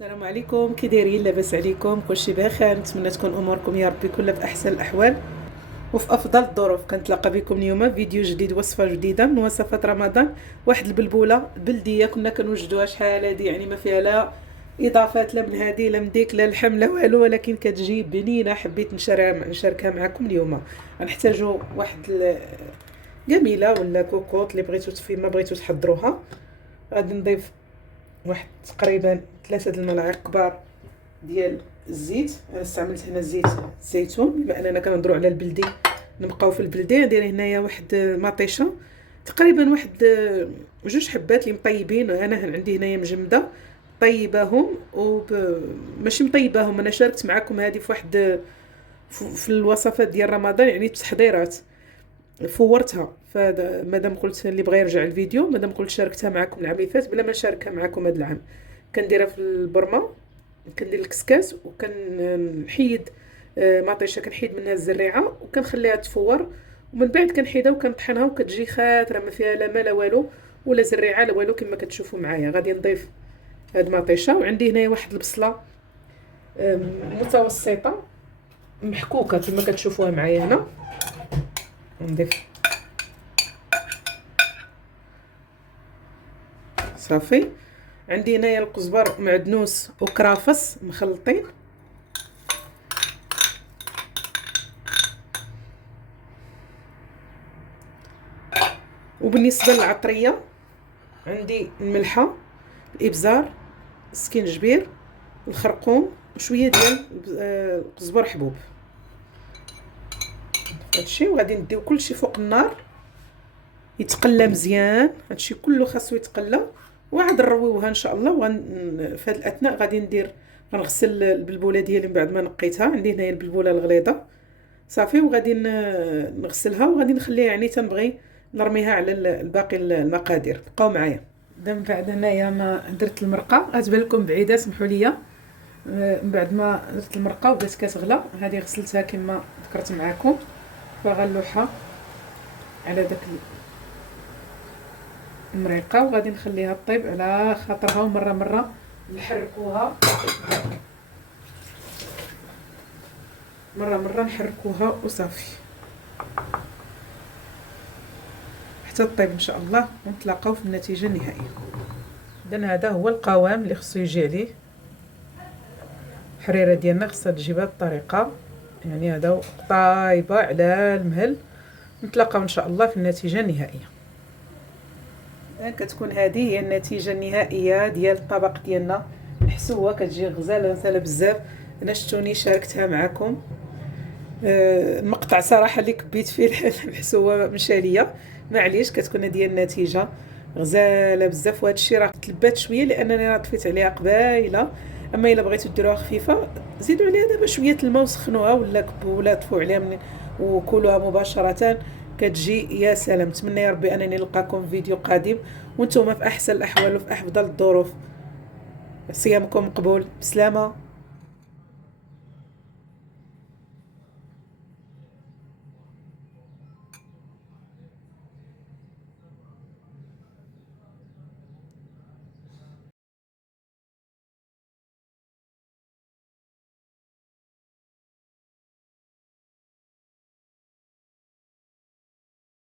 السلام عليكم، كي دايرين؟ لاباس عليكم؟ كلشي بخير؟ نتمنى تكون اموركم يا ربي كلها في احسن الاحوال وفي افضل الظروف. كنتلاقى بكم اليوم فيديو جديد، وصفه جديده من وصفات رمضان. واحد البلبوله بلديه كنا كنوجدوها شحال هادي، يعني ما فيها لا اضافات لا من هادي لا من ديك لا لحم لا والو، ولكن كتجي بنينه. حبيت نشاركها معكم اليوم. غنحتاجوا جميله ولا كوكوط اللي بغيتو ما بغيتو تحضروها. غادي نضيف واحد تقريبا 3 الملاعق كبار ديال الزيت. انا استعملت هنا زيت الزيتون، بما اننا كنهضروا على البلدي نبقاو في البلدي. ندير هنايا واحد مطيشه تقريبا واحد 2 حبات اللي مطيبين. انا عندي هنايا مجمده طيباهم ماشي مطيباهم، انا شاركت معكم هذه في واحد في الوصفات ديال رمضان، يعني التحضيرات فورتها. مادام قلت اللي بغى يرجع الفيديو، مادام قلت شاركتها معكم العام اللي فات بلا ما نشاركها معكم هذا العام. كنديرها في البرمه، كندير الكسكاس وكنحيد مطيشه، كنحيد منها الزريعه وكنخليها تفور، ومن بعد كنحيدها وكنطحنها وكتجي خاطره ما فيها لا ما لا والو ولا زريعه لا والو كما كتشوفوا معايا. غادي نضيف هاد المطيشه، وعندي هنايا واحد البصله متوسطه محكوكه كما كتشوفوها معايا هنا. نضيف صافي. عندي هنايا القزبر معدنوس وكرافس مخلطين. وبالنسبه للعطريه عندي الملحه، الابزار، السكينجبير، الخرقوم وشويه ديال القزبر حبوب. هادشي وغادي نديو كلشي فوق النار يتقلى مزيان. هادشي كله خاصو يتقلى وعاد نرويوها ان شاء الله. في هاد الاثناء غادي غنغسل البلبوله ديالي من بعد ما نقيتها. عندي هنايا البلبوله الغليظه صافي، وغادي نغسلها وغادي نخليها، يعني تنبغي نرميها على الباقي المقادير. بقاو معايا. من بعد هنايا ما درت المرقه، غتبان لكم بعيده سمحوا لي. من بعد ما درت المرقه وبدات كتغلى، هذه غسلتها كما ذكرت معكم فغلوحها على داك المريقه، وغادي نخليها طيب على خاطرها، ومره مره نحركوها، مره مره نحركوها وصافي حتى طيب ان شاء الله، ونتلاقاو في النتيجه النهائيه. اذا هذا هو القوام اللي خصو يجي عليه. الحريره ديالنا خصها تجي بهذه الطريقه، يعني هذا طايبه على المهل. نتلاقاو ان شاء الله في النتيجه النهائيه. الان كتكون هذه هي النتيجه النهائيه ديال الطبق ديالنا. نحسوها كتجي غزاله بزاف. انا شتوني شاركتها معكم. المقطع صراحه اللي كبيت فيه الحسوه مشى ليا، معليش. كتكون هذه النتيجه غزاله بزاف. وهذا الشيء راه تلبات شويه لانني راه طفيت عليها قبيله. اما الا بغيتو ديروها خفيفه زيدوا عليها دابا شويه الماء وسخنوها، ولا كبوا ولا طفوا عليها وكلوها مباشره. كتجي يا سلام. نتمنى يا ربي انني نلقاكم في فيديو قادم وانتم في احسن الاحوال وفي افضل الظروف. صيامكم مقبول، بسلامه.